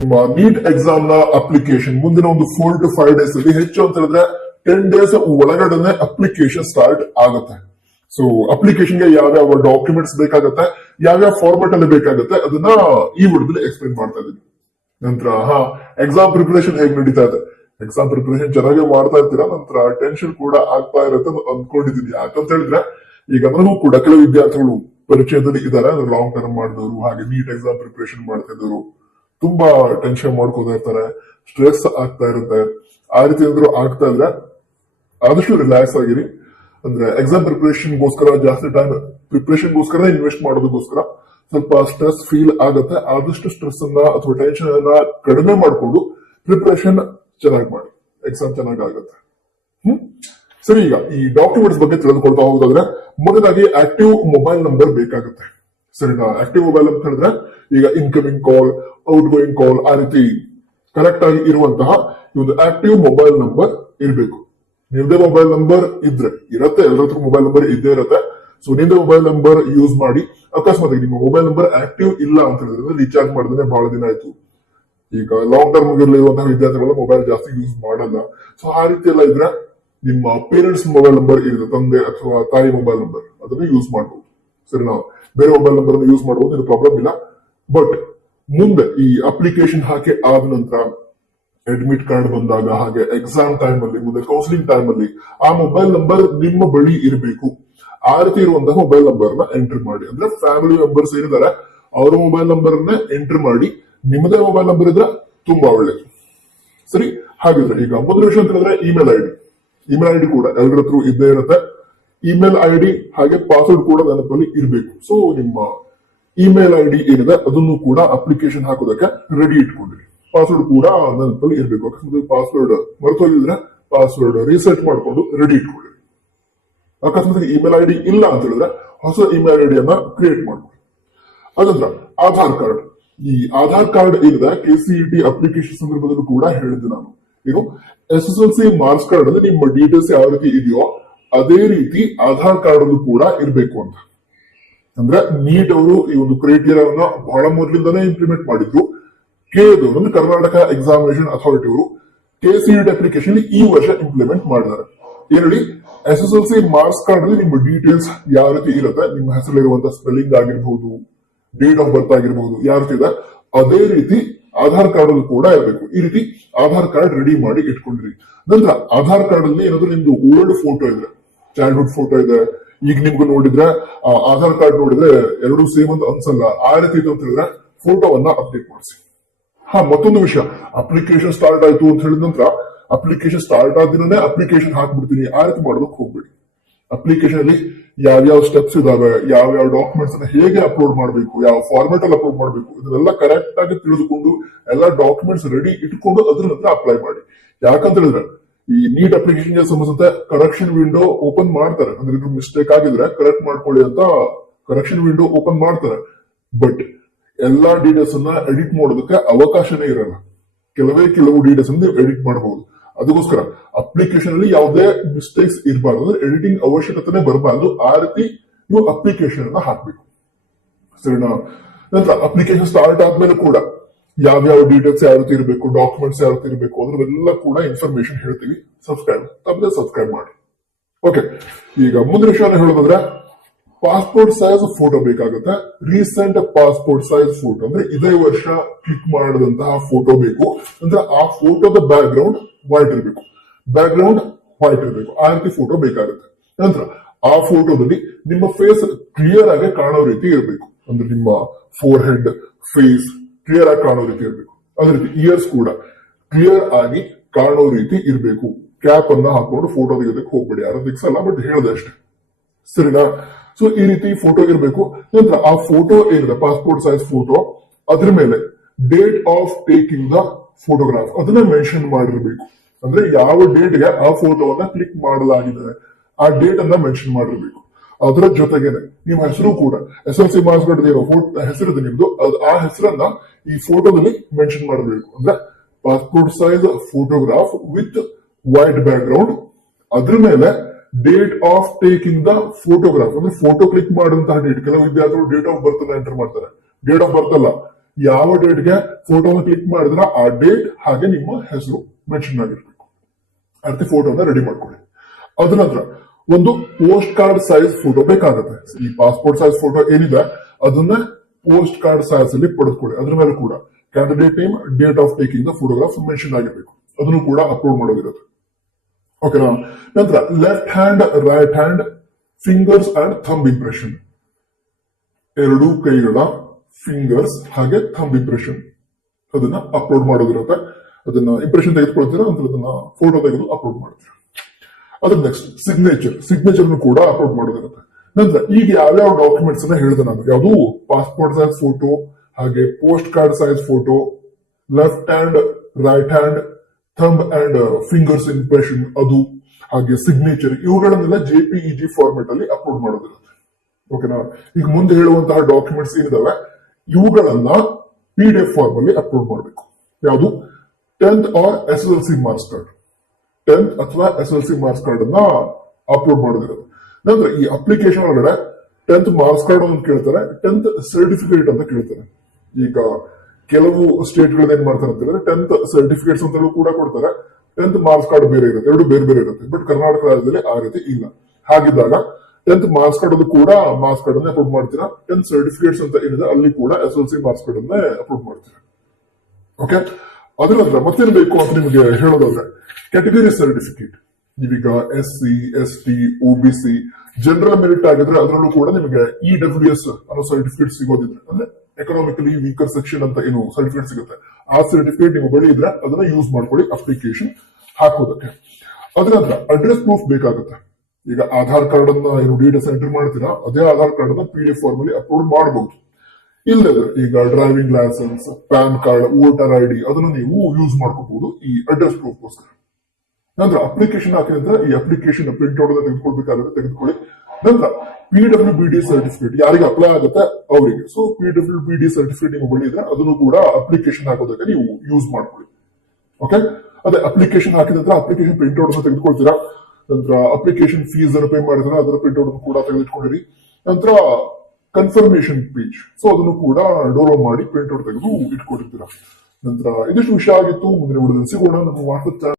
ನಿಮ್ಮ NEET exam ನ application ಮುಂದಿನ ಒಂದು 4 to 5 days ಅಲ್ಲಿ ಹೆಚ್ಚು ಅಂತ ಹೇಳಿದ್ರೆ 10 days ಒಳಗಡೆ ಅಪ್ಲಿಕೇಶನ್ ಸ್ಟಾರ್ಟ್ ಆಗುತ್ತೆ. ಸೊ ಅಪ್ಲಿಕೇಶನ್ ಗೆ ಯಾವ್ಯಾವ ಡಾಕ್ಯುಮೆಂಟ್ಸ್ ಬೇಕಾಗುತ್ತೆ, ಯಾವ್ಯಾವ ಫಾರ್ಮೆಟ್ ಅಲ್ಲಿ ಬೇಕಾಗುತ್ತೆ ಅದನ್ನ ಈ ವಿಡಿಯೋದಲ್ಲಿ ಎಕ್ಸ್ಪ್ಲೇನ್ ಮಾಡ್ತಾ ಇದ್ದೀನಿ. ನಂತರ ಎಕ್ಸಾಮ್ ಪ್ರಿಪರೇಷನ್ ಹೇಗ್ ನಡೀತಾ ಇದೆ, ಎಕ್ಸಾಮ್ ಪ್ರಿಪರೇಷನ್ ಚೆನ್ನಾಗಿ ಮಾಡ್ತಾ ಇರ್ತೀರಾ, ನಂತರ ಟೆನ್ಷನ್ ಕೂಡ ಆಗ್ತಾ ಇರುತ್ತೆ ಅಂದ್ಕೊಂಡಿದ್ದೀನಿ. ಯಾಕಂತ ಹೇಳಿದ್ರೆ ಈಗ ನನಗೂ ಕೂಡ ಕೆಲವು ವಿದ್ಯಾರ್ಥಿಗಳು ಪರಿಚಯದಲ್ಲಿ ಇದ್ದಾರೆ, ಲಾಂಗ್ ಟರ್ಮ್ ಮಾಡಿದವರು, ಹಾಗೆ ನೀಟ್ ಎಕ್ಸಾಮ್ ಪ್ರಿಪರೇಷನ್ ಮಾಡ್ತಾ ಇದ್ದವರು ತುಂಬಾ ಟೆನ್ಷನ್ ಮಾಡ್ಕೋತಾ ಇರ್ತಾರೆ, ಸ್ಟ್ರೆಸ್ ಆಗ್ತಾ ಇರುತ್ತೆ. ಆ ರೀತಿ ಏನಾದ್ರು ಆಗ್ತಾ ಇದ್ರೆ ಆದಷ್ಟು ರಿಲ್ಯಾಕ್ಸ್ ಆಗಿರಿ. ಅಂದ್ರೆ ಎಕ್ಸಾಮ್ ಪ್ರಿಪರೇಷನ್ಗೋಸ್ಕರ ಜಾಸ್ತಿ ಟೈಮ್ ಪ್ರಿಪರೇಷನ್ಗೋಸ್ಕರ ಇನ್ವೆಸ್ಟ್ ಮಾಡೋದಕ್ಕೋಸ್ಕರ ಸ್ವಲ್ಪ ಸ್ಟ್ರೆಸ್ ಫೀಲ್ ಆಗುತ್ತೆ. ಆದಷ್ಟು ಸ್ಟ್ರೆಸ್ ಅನ್ನ ಅಥವಾ ಟೆನ್ಷನ್ ಅನ್ನ ಕಡಿಮೆ ಮಾಡಿಕೊಂಡು ಪ್ರಿಪರೇಷನ್ ಚೆನ್ನಾಗಿ ಮಾಡಿ, ಎಕ್ಸಾಮ್ ಚೆನ್ನಾಗಿ ಆಗುತ್ತೆ. ಸರಿ, ಈಗ ಈ ಡಾಕ್ಯುಮೆಂಟ್ಸ್ ಬಗ್ಗೆ ತಿಳಿದುಕೊಳ್ತಾ ಹೋಗೋದಾದ್ರೆ ಮೊದಲಾಗಿ ಆಕ್ಟಿವ್ ಮೊಬೈಲ್ ನಂಬರ್ ಬೇಕಾಗುತ್ತೆ. ಸರಿನಾ? ಆಕ್ಟಿವ್ ಮೊಬೈಲ್ ಅಂತ ಹೇಳಿದ್ರೆ ಈಗ ಇನ್ಕಮಿಂಗ್ ಕಾಲ್, ಔಟ್ ಗೋಯಿಂಗ್ ಕಾಲ್ ಆ ರೀತಿ ಕರೆಕ್ಟ್ ಆಗಿ ಇರುವಂತಹ ಒಂದು ಆಕ್ಟಿವ್ ಮೊಬೈಲ್ ನಂಬರ್ ಇರಬೇಕು. ನಿಮ್ದೇ ಮೊಬೈಲ್ ನಂಬರ್ ಇರುತ್ತೆ, ಎಲ್ಲರ ಹತ್ರ ಮೊಬೈಲ್ ನಂಬರ್ ಇದ್ದೇ ಇರುತ್ತೆ. ಸೊ ನಿಮ್ದೇ ಮೊಬೈಲ್ ನಂಬರ್ ಯೂಸ್ ಮಾಡಿ. ಅಕಸ್ಮಾತ್ ನಿಮ್ಮ ಮೊಬೈಲ್ ನಂಬರ್ ಆಕ್ಟಿವ್ ಇಲ್ಲ ಅಂತ ಹೇಳಿದ್ರೆ ರೀಚಾರ್ಜ್ ಮಾಡಿದ್ರೆ ಬಹಳ ದಿನ ಆಯ್ತು. ಈಗ ಲಾಂಗ್ ಟರ್ಮ್ ಇರುವಂತಹ ವಿದ್ಯಾರ್ಥಿಗಳು ಮೊಬೈಲ್ ಜಾಸ್ತಿ ಯೂಸ್ ಮಾಡಲ್ಲ. ಸೊ ಆ ರೀತಿ ಎಲ್ಲ ಇದ್ರೆ ನಿಮ್ಮ ಪೇರೆಂಟ್ಸ್ ಮೊಬೈಲ್ ನಂಬರ್ ಇರುತ್ತೆ, ತಂದೆ ಅಥವಾ ತಾಯಿ ಮೊಬೈಲ್ ನಂಬರ್, ಅದನ್ನು ಯೂಸ್ ಮಾಡಬಹುದು. ಸರಿ, ನಾವು ಬೇರೆ ಮೊಬೈಲ್ ನಂಬರ್ ಯೂಸ್ ಮಾಡಬಹುದು, ಇದು ಪ್ರಾಬ್ಲಮ್ ಇಲ್ಲ. ಬಟ್ ಮುಂದೆ ಈ ಅಪ್ಲಿಕೇಶನ್ ಹಾಕಿ ಆದ ನಂತರ ಅಡ್ಮಿಟ್ ಕಾರ್ಡ್ ಬಂದಾಗ, ಹಾಗೆ ಎಕ್ಸಾಮ್ ಟೈಮ್ ಅಲ್ಲಿ, ಮುಂದೆ ಕೌನ್ಸಿಲಿಂಗ್ ಟೈಮ್ ಅಲ್ಲಿ ಆ ಮೊಬೈಲ್ ನಂಬರ್ ನಿಮ್ಮ ಬಳಿ ಇರಬೇಕು. ಆ ರೀತಿ ಇರುವಂತಹ ಮೊಬೈಲ್ ನಂಬರ್ ನ ಎಂಟರ್ ಮಾಡಿ. ಅಂದ್ರೆ ಫ್ಯಾಮಿಲಿ ಮೆಂಬರ್ಸ್ ಏನಿದ್ದಾರೆ ಅವರ ಮೊಬೈಲ್ ನಂಬರ್ ನ ಎಂಟರ್ ಮಾಡಿ. ನಿಮ್ಮದೇ ಮೊಬೈಲ್ ನಂಬರ್ ಇದ್ರೆ ತುಂಬಾ ಒಳ್ಳೇದು. ಸರಿ, ಹಾಗಿದ್ರೆ ಈಗ ಮೊದಲ ವಿಷಯ ಅಂತ ಹೇಳಿದ್ರೆ ಇಮೇಲ್ ಐಡಿ ಕೂಡ ಎಲ್ಲರ ಹತ್ರ ಇದ್ದೇ ಇರುತ್ತೆ. ಇಮೇಲ್ ಐಡಿ ಹಾಗೆ ಪಾಸ್ವರ್ಡ್ ಕೂಡ ನೆನಪಲ್ಲಿ ಇರಬೇಕು. ಸೊ ನಿಮ್ಮ ಇಮೇಲ್ ಐಡಿ ಏನಿದೆ ಅದನ್ನು ಕೂಡ ಅಪ್ಲಿಕೇಶನ್ ಹಾಕೋದಕ್ಕೆ ರೆಡಿ ಇಟ್ಕೊಂಡಿರಿ. ಪಾಸ್ವರ್ಡ್ ಕೂಡ ನೆನಪಲ್ಲಿ ಇರಬೇಕು. ಅಕಸ್ಮಾತ್ ಪಾಸ್ವರ್ಡ್ ಮರೆತೋಗಿದ್ರೆ ಪಾಸ್ವರ್ಡ್ ರೀಸೆಟ್ ಮಾಡ್ಕೊಂಡು ರೆಡಿ ಇಟ್ಕೊಳ್ಳಿ. ಅಕಸ್ಮಾತ್ ಇಮೇಲ್ ಐಡಿ ಇಲ್ಲ ಅಂತ ಹೇಳಿದ್ರೆ ಹೊಸ ಇಮೇಲ್ ಐಡಿಯನ್ನ ಕ್ರಿಯೇಟ್ ಮಾಡ್ಕೊಳ್ಳಿ. ಅದಂದ್ರ ಆಧಾರ್ ಕಾರ್ಡ್. ಈ ಆಧಾರ್ ಕಾರ್ಡ್ ಏನಿದೆ KCET ಅಪ್ಲಿಕೇಶನ್ ಸಂದರ್ಭದಲ್ಲೂ ಕೂಡ ಹೇಳಿದ್ದೆ ನಾನು. ಏನು SSLC ಮಾರ್ಕ್ಸ್ ಕಾರ್ಡ್ ಅಲ್ಲಿ ನಿಮ್ಮ ಡೀಟೇಲ್ಸ್ ಯಾವ ರೀತಿ ಇದೆಯೋ ಅದೇ ರೀತಿ ಆಧಾರ್ ಕಾರ್ಡ್ ಅಲ್ಲೂ ಕೂಡ ಇರಬೇಕು ಅಂತ. ಅಂದ್ರೆ ನೀಟ್ ಅವರು ಈ ಒಂದು ಕ್ರೈಟೀರಿಯಾವನ್ನ ಬಹಳ ಮೊದಲಿಂದಾನೇ ಇಂಪ್ಲಿಮೆಂಟ್ ಮಾಡಿದ್ರು. ಅಂದ್ರೆ ಕರ್ನಾಟಕ ಎಕ್ಸಾಮಿನೇಷನ್ ಅಥಾರಿಟಿ ಅವರು KCET ಅಪ್ಲಿಕೇಶನ್ ಈ ವರ್ಷ ಇಂಪ್ಲಿಮೆಂಟ್ ಮಾಡಿದ್ದಾರೆ. ಏನೇಳಿ SSLC ಮಾರ್ಕ್ಸ್ ಕಾರ್ಡ್ ಅಲ್ಲಿ ನಿಮ್ಮ ಡೀಟೇಲ್ಸ್ ಯಾವ ರೀತಿ ಇರುತ್ತೆ, ನಿಮ್ಮ ಹೆಸರಲ್ಲಿರುವಂತಹ ಸ್ಪೆಲ್ಲಿಂಗ್ ಆಗಿರಬಹುದು, ಡೇಟ್ ಆಫ್ ಬರ್ತ್ ಆಗಿರಬಹುದು, ಯಾವ ರೀತಿ ಇದೆ ಅದೇ ರೀತಿ ಆಧಾರ್ ಕಾರ್ಡ್ ಅಲ್ಲೂ ಕೂಡ ಇರಬೇಕು. ಈ ರೀತಿ ಆಧಾರ್ ಕಾರ್ಡ್ ರೆಡಿ ಮಾಡಿ ಇಟ್ಕೊಂಡಿರಿ. ನಂತರ ಆಧಾರ್ ಕಾರ್ಡ್ ಅಲ್ಲಿ ಏನಾದ್ರು ನಿಮ್ದು ಓಲ್ಡ್ ಫೋಟೋ ಇದೆ, ಚೈಲ್ಡ್ಹುಡ್ ಫೋಟೋ ಇದೆ, ಈಗ ನಿಮ್ಗೆ ನೋಡಿದ್ರೆ ಆಧಾರ್ ಕಾರ್ಡ್ ನೋಡಿದ್ರೆ ಎರಡು ಸೇಮ್ ಅಂತ ಅನ್ಸಲ್ಲ. ಆ ರೀತಿ ಅಂತ ಹೇಳಿದ್ರೆ ಫೋಟೋವನ್ನ ಅಪ್ಡೇಟ್ ಮಾಡಿಸಿ. ಮತ್ತೊಂದು ವಿಷಯ, ಅಪ್ಲಿಕೇಶನ್ ಸ್ಟಾರ್ಟ್ ಆಯ್ತು ಅಂತ ಹೇಳಿದ ನಂತರ ಅಪ್ಲಿಕೇಶನ್ ಸ್ಟಾರ್ಟ್ ಆದ ದಿನನೇ ಅಪ್ಲಿಕೇಶನ್ ಹಾಕ್ಬಿಡ್ತೀನಿ ಆ ರೀತಿ ಮಾಡೋದಕ್ಕೆ ಹೋಗ್ಬೇಡಿ. ಅಪ್ಲಿಕೇಶನ್ ಅಲ್ಲಿ ಯಾವ್ಯಾವ ಸ್ಟೆಪ್ಸ್ ಇದಾವೆ, ಯಾವ್ಯಾವ ಡಾಕ್ಯುಮೆಂಟ್ಸ್ ಅನ್ನ ಹೇಗೆ ಅಪ್ಲೋಡ್ ಮಾಡಬೇಕು, ಯಾವ ಫಾರ್ಮೆಟ್ ಅಲ್ಲಿ ಅಪ್ಲೋಡ್ ಮಾಡಬೇಕು, ಇದನ್ನೆಲ್ಲ ಕರೆಕ್ಟ್ ಆಗಿ ತಿಳಿದುಕೊಂಡು ಎಲ್ಲ ಡಾಕ್ಯುಮೆಂಟ್ಸ್ ರೆಡಿ ಇಟ್ಕೊಂಡು ಅದ್ರ ನಂತರ ಅಪ್ಲೈ ಮಾಡಿ. ಯಾಕಂತ ಹೇಳಿದ್ರೆ ಈ ನೀಟ್ ಅಪ್ಲಿಕೇಶನ್ ಗೆ ಸಂಬಂಧಿಸಿದ ಕರೆಕ್ಷನ್ ವಿಂಡೋ ಓಪನ್ ಮಾಡ್ತಾರೆ. ಅಂದ್ರೆ ಇದು ಮಿಸ್ಟೇಕ್ ಆಗಿದ್ರೆ ಕರೆಕ್ಟ್ ಮಾಡ್ಕೊಳ್ಳಿ ಅಂತ ಕರೆಕ್ಷನ್ ವಿಂಡೋ ಓಪನ್ ಮಾಡ್ತಾರೆ. ಬಟ್ ಎಲ್ಲಾ ಡೀಟೇಲ್ಸ್ ಅನ್ನ ಎಡಿಟ್ ಮಾಡೋದಕ್ಕೆ ಅವಕಾಶನೇ ಇರಲ್ಲ. ಕೆಲವು ಡೀಟೇಲ್ಸ್ ಅನ್ನು ಎಡಿಟ್ ಮಾಡಬಹುದು. ಅದಕ್ಕೋಸ್ಕರ ಅಪ್ಲಿಕೇಶನ್ ಅಲ್ಲಿ ಯಾವುದೇ ಮಿಸ್ಟೇಕ್ಸ್ ಇರಬಾರ್ದು, ಅಂದ್ರೆ ಎಡಿಟಿಂಗ್ ಅವಶ್ಯಕತೆ ಬರಬಾರ್ದು. ಆ ರೀತಿ ನೀವು ಅಪ್ಲಿಕೇಶನ್ ಅನ್ನ ಹಾಕ್ಬೇಕು. ಸರಿನಾ? ನಂತರ ಅಪ್ಲಿಕೇಶನ್ ಸ್ಟಾರ್ಟ್ ಆದ್ಮೇಲೆ ಕೂಡ ಯಾವ್ಯಾವ ಡೀಟೇಲ್ಸ್ ಯಾವ ರೀತಿ ಇರಬೇಕು, ಡಾಕ್ಯುಮೆಂಟ್ಸ್ ಯಾವ ರೀತಿ ಇರಬೇಕು ಅದ್ರೆಲ್ಲ ಕೂಡ ಇನ್ಫಾರ್ಮೇಶನ್ ಹೇಳ್ತೀವಿ. ಸಬ್ಸ್ಕ್ರೈಬ್ ಮಾಡಿ. ಓಕೆ, ಈಗ ಮುಂದಿನ ವಿಷಯ ಹೇಳೋದಂದ್ರೆ ಪಾಸ್ಪೋರ್ಟ್ ಸೈಜ್ ಫೋಟೋ ಬೇಕಾಗುತ್ತೆ. ರೀಸೆಂಟ್ ಪಾಸ್ಪೋರ್ಟ್ ಸೈಜ್ ಫೋಟೋ ಅಂದ್ರೆ ಇದೇ ವರ್ಷ ಕ್ಲಿಕ್ ಮಾಡಿದಂತಹ ಫೋಟೋ ಬೇಕು. ಅಂದ್ರೆ ಆ ಫೋಟೋದ ಬ್ಯಾಕ್ ಗ್ರೌಂಡ್ ವೈಟ್ ಇರಬೇಕು, ಆ ರೀತಿ ಫೋಟೋ ಬೇಕಾಗುತ್ತೆ. ನಂತರ ಆ ಫೋಟೋದಲ್ಲಿ ನಿಮ್ಮ ಫೇಸ್ ಕ್ಲಿಯರ್ ಆಗಿ ಕಾಣೋ ರೀತಿ ಇರಬೇಕು. ಅಂದ್ರೆ ನಿಮ್ಮ ಫೋರ್ ಹೆಡ್, ಫೇಸ್ ಕ್ಲಿಯರ್ ಆಗಿ ಕಾಣೋ ರೀತಿ ಇರಬೇಕು. ಅದೇ ರೀತಿ ಇಯರ್ಸ್ ಕೂಡ ಕ್ಲಿಯರ್ ಆಗಿ ಕಾಣೋ ರೀತಿ ಇರಬೇಕು. ಕ್ಯಾಪ್ ಅನ್ನ ಹಾಕೊಂಡು ಫೋಟೋ ತೆಗೆದಕ್ಕೆ ಹೋಗ್ಬೇಡಿ, ಯಾರು ತೆಗ್ಸಲ್ಲ, ಬಟ್ ಹೇಳ್ದೆ ಅಷ್ಟೇ. ಸರಿನಾ? ಸೊ ಈ ರೀತಿ ಫೋಟೋ ಇರಬೇಕು. ನಂತರ ಆ ಫೋಟೋ ಏನಿದೆ ಪಾಸ್ಪೋರ್ಟ್ ಸೈಜ್ ಫೋಟೋ, ಅದ್ರ ಮೇಲೆ date of taking the photograph ಅದನ್ನ ಮೆನ್ಷನ್ ಮಾಡಿರ್ಬೇಕು. ಅಂದ್ರೆ ಯಾವ ಡೇಟ್ಗೆ ಆ ಫೋಟೋವನ್ನ ಕ್ಲಿಕ್ ಮಾಡಲಾಗಿದೆ ಆ ಡೇಟ್ ಅನ್ನ ಮೆನ್ಷನ್ ಮಾಡಿರ್ಬೇಕು. ಅದರ ಜೊತೆಗೇನೆ ನಿಮ್ಮ ಹೆಸರು ಕೂಡ SSLC ಮಾರ್ಕ್ಸ್ ಕಾರ್ಡ್ ಹೆಸರಿದೆ ನಿಮ್ದು, ಆ ಹೆಸರನ್ನ ಈ ಫೋಟೋದಲ್ಲಿ ಮೆನ್ಷನ್ ಮಾಡಬೇಕು. ಅಂದ್ರೆ passport size photograph with white back ground, ಅದ್ರ ಮೇಲೆ date of taking the photograph ಅಂದ್ರೆ ಫೋಟೋ ಕ್ಲಿಕ್ ಮಾಡಿದಂತಹ ಡೇಟ್. ಕೆಲವು ವಿದ್ಯಾರ್ಥಿಗಳು ಡೇಟ್ ಆಫ್ ಬರ್ತ್ ಅನ್ನ ಎಂಟರ್ ಮಾಡ್ತಾರೆ. ಡೇಟ್ ಆಫ್ ಬರ್ತ್ ಅಲ್ಲ, ಯಾವ ಡೇಟ್ಗೆ ಫೋಟೋನ ಕ್ಲಿಕ್ ಮಾಡಿದ್ರೆ ಆ ಡೇಟ್ ಹಾಗೆ ನಿಮ್ಮ ಹೆಸರು ಮೆನ್ಷನ್ ಆಗಿರ್ಬೇಕು. ಆ ರೀತಿ ಫೋಟೋನ ರೆಡಿ ಮಾಡ್ಕೊಳ್ಳಿ. ಅದ್ರ ನಂತರ ಒಂದು ಪೋಸ್ಟ್ ಕಾರ್ಡ್ ಸೈಜ್ ಫೋಟೋ ಬೇಕಾಗುತ್ತೆ. ಈ ಪಾಸ್ಪೋರ್ಟ್ ಸೈಜ್ ಫೋಟೋ ಏನಿದೆ ಅದನ್ನ ಪೋಸ್ಟ್ ಕಾರ್ಡ್ ಸೈಜ್ ಅಲ್ಲಿ ಪಡೆದುಕೊಳ್ಳಿ. ಅದ್ರ ಮೇಲೆ ಕೂಡ candidate name, date of taking the photograph mention ಆಗಿರ್ಬೇಕು. ಅದನ್ನು ಕೂಡ ಅಪ್ಲೋಡ್ ಮಾಡೋದಿರುತ್ತೆ. ಓಕೆನಾ. ನಂತರ left hand, right hand, fingers and thumb impression, ಎರಡೂ ಕೈಗಳ ಫಿಂಗರ್ಸ್ ಹಾಗೆ ಥಂಬ್ ಇಂಪ್ರೆಷನ್ ಅದನ್ನ ಅಪ್ಲೋಡ್ ಮಾಡೋದಿರುತ್ತೆ. ಅದನ್ನ ಇಂಪ್ರೆಷನ್ ತೆಗೆದುಕೊಳ್ತೀರಾ, ನಂತರ ಅದನ್ನ ಫೋಟೋ ತೆಗೆದು ಅಪ್ಲೋಡ್ ಮಾಡ್ತೀರಾ. ಅದ್ರ ನೆಕ್ಸ್ಟ್ ಸಿಗ್ನೇಚರ್ ಕೂಡ ಅಪ್ಲೋಡ್ ಮಾಡೋದಿರುತ್ತೆ. ನಂತರ ಈಗ ಯಾವ್ಯಾವ ಡಾಕ್ಯುಮೆಂಟ್ಸ್ ಅನ್ನ ಹೇಳಿದೆ ನಾನು, ಯಾವುದು ಪಾಸ್ಪೋರ್ಟ್ ಸೈಜ್ ಫೋಟೋ, ಹಾಗೆ post card size photo, left hand, right hand, thumb and fingers impression ಅದು, ಹಾಗೆ ಸಿಗ್ನೇಚರ್, ಇವುಗಳನ್ನೆಲ್ಲ JPEG ಫಾರ್ಮೆಟ್ ಅಲ್ಲಿ ಅಪ್ಲೋಡ್ ಮಾಡೋದಿರುತ್ತೆ. ಓಕೆನಾ. ಈಗ ಮುಂದೆ ಹೇಳುವಂತಹ ಡಾಕ್ಯುಮೆಂಟ್ಸ್ ಏನಿದಾವೆ ಇವುಗಳನ್ನ PDF ಫಾರ್ಮ್ ಅಲ್ಲಿ ಅಪ್ಲೋಡ್ ಮಾಡಬೇಕು. ಯಾವುದು 10th or SSLC marks card, 10th ಅಥವಾ SSLC ಮಾರ್ಕ್ಸ್ ಕಾರ್ಡ್ ಅನ್ನ ಅಪ್ಲೋಡ್ ಮಾಡೋದಿರುತ್ತೆ. ನಂತರ ಈ ಅಪ್ಲಿಕೇಶನ್ ಒಳಗಡೆ 10th ಮಾರ್ಕ್ಸ್ ಕಾರ್ಡ್ ಅಂತ ಕೇಳ್ತಾರೆ, 10th ಸರ್ಟಿಫಿಕೇಟ್ ಅಂತ ಕೇಳ್ತಾರೆ. ಈಗ ಕೆಲವು ಸ್ಟೇಟ್ ಗಳು ಏನ್ ಮಾಡ್ತಾರೆ ಅಂತಂದ್ರೆ 10th ಸರ್ಟಿಫಿಕೇಟ್ಸ್ ಅಂತಲೂ ಕೂಡ ಕೊಡ್ತಾರೆ, 10th ಮಾರ್ಕ್ಸ್ ಕಾರ್ಡ್ ಬೇರೆ ಇರುತ್ತೆ, ಎರಡು ಬೇರೆ ಬೇರೆ ಇರುತ್ತೆ. ಬಟ್ ಕರ್ನಾಟಕ ರಾಜ್ಯದಲ್ಲಿ ಆ ರೀತಿ ಇಲ್ಲ. ಹಾಗಿದ್ದಾಗ 10th ಮಾರ್ಕ್ಸ್ ಕಾರ್ಡ್ ಅದು ಕೂಡ ಮಾರ್ಕ್ಸ್ ಕಾರ್ಡ್ ಅನ್ನ ಅಪ್ಲೋಡ್ ಮಾಡ್ತೀರಾ. 10th ಸರ್ಟಿಫಿಕೇಟ್ಸ್ ಅಂತ ಏನಿದೆ ಅಲ್ಲಿ ಕೂಡ SSLC ಮಾರ್ಕ್ಸ್ ಕಾರ್ಡ್ ಅನ್ನ ಅಪ್ಲೋಡ್ ಮಾಡ್ತೀರಾ. ಓಕೆ. ಅದ್ರ ನಂತರ ಮತ್ತೇನು ಬೇಕು ಅಂತ ನಿಮಗೆ ಹೇಳೋದಾದ್ರೆ ಕ್ಯಾಟಗರಿ ಸರ್ಟಿಫಿಕೇಟ್. ನೀವೀಗ SC, ST, OBC, general merit ಆಗಿದ್ರೆ ಅದರಲ್ಲೂ ಕೂಡ ನಿಮಗೆ EWS ಅನ್ನೋ ಸರ್ಟಿಫಿಕೇಟ್ ಸಿಗೋದಿದ್ರೆ, ಅಂದ್ರೆ ಎಕನಾಮಿಕಲಿ ವೀಕರ್ ಸೆಕ್ಷನ್ ಅಂತ ಏನು ಸರ್ಟಿಫಿಕೇಟ್ ಸಿಗುತ್ತೆ, ಆ ಸರ್ಟಿಫಿಕೇಟ್ ನೀವು ಬಳಿ ಇದ್ರೆ ಅದನ್ನ ಯೂಸ್ ಮಾಡ್ಕೊಳ್ಳಿ ಅಪ್ಲಿಕೇಶನ್ ಹಾಕೋದಕ್ಕೆ. ಅದ್ರ ನಂತರ ಅಡ್ರೆಸ್ ಪ್ರೂಫ್ ಬೇಕಾಗುತ್ತೆ. ಈಗ ಆಧಾರ್ ಕಾರ್ಡ್ ಅನ್ನ ಏನು ಡೀಟೇಲ್ಸ್ ಎಂಟರ್ ಮಾಡ್ತೀರಾ, ಅದೇ ಆಧಾರ್ ಕಾರ್ಡ್ ಅನ್ನ PDF ಫಾರ್ಮ್ ಅಲ್ಲಿ ಅಪ್ಲೋಡ್ ಮಾಡಬಹುದು. ಇಲ್ಲದ್ರೆ ಈಗ driving licence, pan card, voter ID ಅದನ್ನು ನೀವು ಯೂಸ್ ಮಾಡ್ಕೋಬಹುದು ಈ ಅಡ್ರೆಸ್ ಪ್ರೂಫ್ಗೋಸ್ಕರ. ನಂತರ ಅಪ್ಲಿಕೇಶನ್ ಹಾಕಿದ ನಂತರ ಈ ಅಪ್ಲಿಕೇಶನ್ ಪ್ರಿಂಟ್ ಔಟ್ ತೆಗೆದುಕೊಳ್ಬೇಕಾದ್ರೆ ತೆಗೆದುಕೊಳ್ಳಿ. ನಂತರ PWBD ಸರ್ಟಿಫಿಕೇಟ್ ಯಾರಿಗೆ ಅಪ್ಲೈ ಆಗುತ್ತೆ ಅವರಿಗೆ. ಸೊ PWBD ಸರ್ಟಿಫಿಕೇಟ್ ನೀವು ಬಳಿ ಇದ್ರೆ ಅದನ್ನು ಕೂಡ ಅಪ್ಲಿಕೇಶನ್ ಹಾಕೋದಕ್ಕೆ ನೀವು ಯೂಸ್ ಮಾಡ್ಕೊಳ್ಳಿ. ಓಕೆ. ಅದೇ ಅಪ್ಲಿಕೇಶನ್ ಹಾಕಿದ ನಂತರ ಅಪ್ಲಿಕೇಶನ್ ಪ್ರಿಂಟ್ ಔಟ್ ತೆಗೆದುಕೊಳ್ತೀರಾ. ನಂತರ ಅಪ್ಲಿಕೇಶನ್ ಫೀಸ್ ಅನ್ನು ಪೇ ಮಾಡಿದ್ರೆ ಅದರ ಪ್ರಿಂಟ್ ಔಟ್ ಕೂಡ ತೆಗೆದುಕೊಂಡಿರಿ. ನಂತರ ಕನ್ಫರ್ಮೇಶನ್ ಪೇಜ್, ಸೊ ಅದನ್ನು ಕೂಡ ಡೌನ್ಲೋಡ್ ಮಾಡಿ ಪ್ರಿಂಟ್ ಔಟ್ ತೆಗೆದು ಇಟ್ಕೊಂಡಿರ್ತೀರಾ. ನಂತರ ಇದಿಷ್ಟು ವಿಷಯ ಆಗಿತ್ತು. ಮುಂದಿನ ವಿಡಿಯೋದಲ್ಲಿ ಸಿಗೋಣ. ನಮ್ಮ ವಾಟ್ಸ್ಆಪ್ ಚಾನಲ್